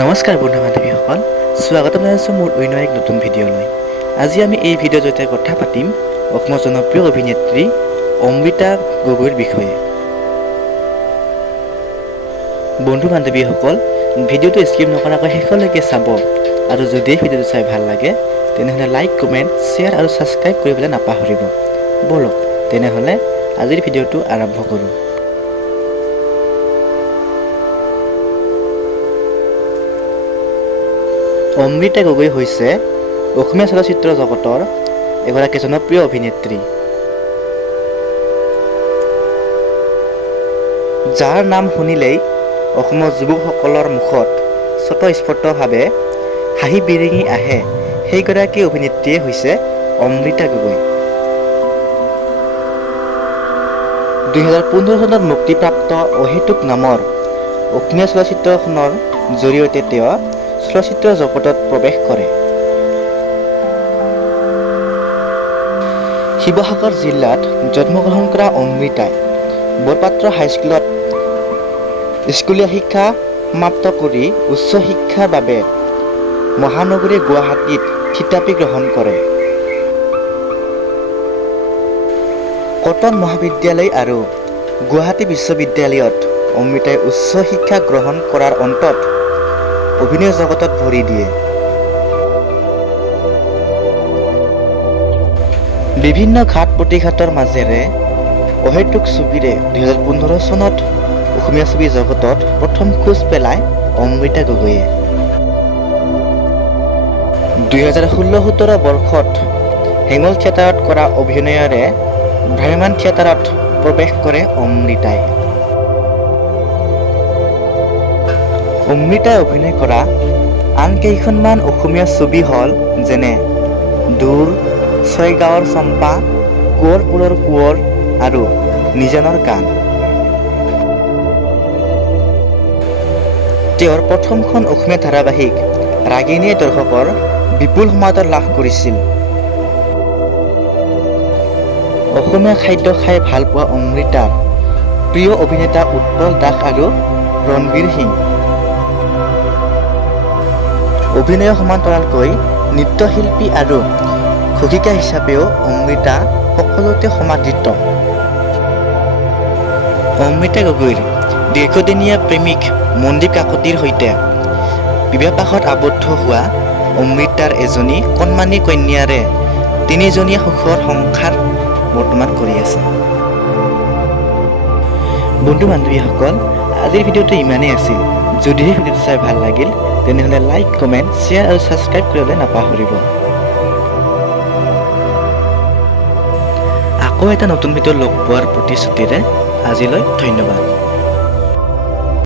নমস্কাৰ বন্ধু বান্ধৱীসকল, স্বাগতম জনাইছোঁ মোৰ অন্য এক নতুন ভিডিঅ'লৈ। আজি আমি এই ভিডিঅ'ৰ জৰিয়তে কথা পাতিম অসমৰ জনপ্ৰিয় অভিনেত্ৰী অমৃতা গগৈৰ বিষয়ে। বন্ধু বান্ধৱীসকল, ভিডিঅ'টো স্কিপ নকৰাকৈ শেষলৈকে চাব আৰু যদি ভিডিঅ'টো চাই ভাল লাগে তেনেহ'লে লাইক, কমেণ্ট, শ্বেয়াৰ আৰু ছাবস্ক্ৰাইব কৰিবলৈ নাপাহৰিব। ব'লক তেনেহ'লে আজিৰ ভিডিঅ'টো আৰম্ভ কৰোঁ। অমৃতা গগৈ হৈছে অসমীয়া চলচ্চিত্ৰ জগতৰ এগৰাকী জনপ্ৰিয় অভিনেত্ৰী, যাৰ নাম শুনিলেই অসমৰ যুৱকসকলৰ মুখত স্বতঃস্ফূৰ্তভাৱে হাঁহি বিৰিঙি আহে। সেইগৰাকী অভিনেত্ৰীয়ে হৈছে অমৃতা গগৈ। 2015 চনত মুক্তিপ্ৰাপ্ত অহেতুক নামৰ অসমীয়া চলচ্চিত্ৰখনৰ জৰিয়তে তেওঁ চলচ্চিত্ৰ জগতত প্ৰৱেশ কৰে। শিৱসাগৰ জিলাত জন্মগ্ৰহণ কৰা অমৃতাই বৰপাত্ৰ হাইস্কুলত স্কুলীয়া শিক্ষা সমাপ্ত কৰি উচ্চ শিক্ষাৰ বাবে মহানগৰী গুৱাহাটীত থিতাপি গ্ৰহণ কৰে। কটন মহাবিদ্যালয় আৰু গুৱাহাটী বিশ্ববিদ্যালয়ত অমৃতাই উচ্চ শিক্ষা গ্ৰহণ কৰাৰ অন্তত অভিনয় জগতত ভৰি দিয়ে। বিভিন্ন ঘাত প্ৰতিঘাতৰ মাজেৰে অহেতুক ছবিৰে 2015 চনত অসমীয়া ছবি জগতত প্ৰথম খোজ পেলায় অমৃতা গগৈয়ে। 2016-17 বৰ্ষত হেঙুল থিয়েটাৰত কৰা অভিনয়েৰে ভ্ৰাম্যমাণ থিয়েটাৰত প্ৰৱেশ কৰে অমৃতাই। অমৃতাই অভিনয় কৰা আন কেইখনমান অসমীয়া ছবি হ'ল যেনে দূৰ, ছয়গাঁৱৰ চম্পা, কোঁৱৰপুৰৰ কোঁৱৰ আৰু নিজানৰ গান। তেওঁৰ প্ৰথমখন অসমীয়া ধাৰাবাহিক ৰাগিনীয়ে দৰ্শকৰ বিপুল সমাদৰ লাভ কৰিছিল। অসমীয়া খাদ্য খাই ভাল পোৱা অমৃতাৰ প্ৰিয় অভিনেতা উৎপল দাস আৰু ৰণবীৰ সিং। অভিনয়ৰ সমান্তৰালকৈ নৃত্যশিল্পী আৰু ঘোষিকা হিচাপেও অমৃতা সকলোতে সমাদৃত। অমৃতা গগৈৰ দীৰ্ঘদিনীয়া প্ৰেমিক মনদীপ কাকতিৰ সৈতে বিবাহপাশত আবদ্ধ হোৱা অমৃতাৰ এজনী কণমানি কন্যাৰে তিনিজনীয়া সুখৰ সংসাৰ বৰ্তমান কৰি আছে। বন্ধু বান্ধৱীসকল, আজিৰ ভিডিঅ'টো ইমানেই আছিল। যদিহে ভিডিঅ'টো চাই ভাল লাগিল তেনেহ'লে লাইক, কমেণ্ট, শ্বেয়াৰ আৰু ছাবস্ক্ৰাইব কৰিবলৈ নাপাহৰিব। আকৌ এটা নতুন ভিডিঅ' লগ পোৱাৰ প্ৰতিশ্ৰুতিৰে আজিলৈ ধন্যবাদ।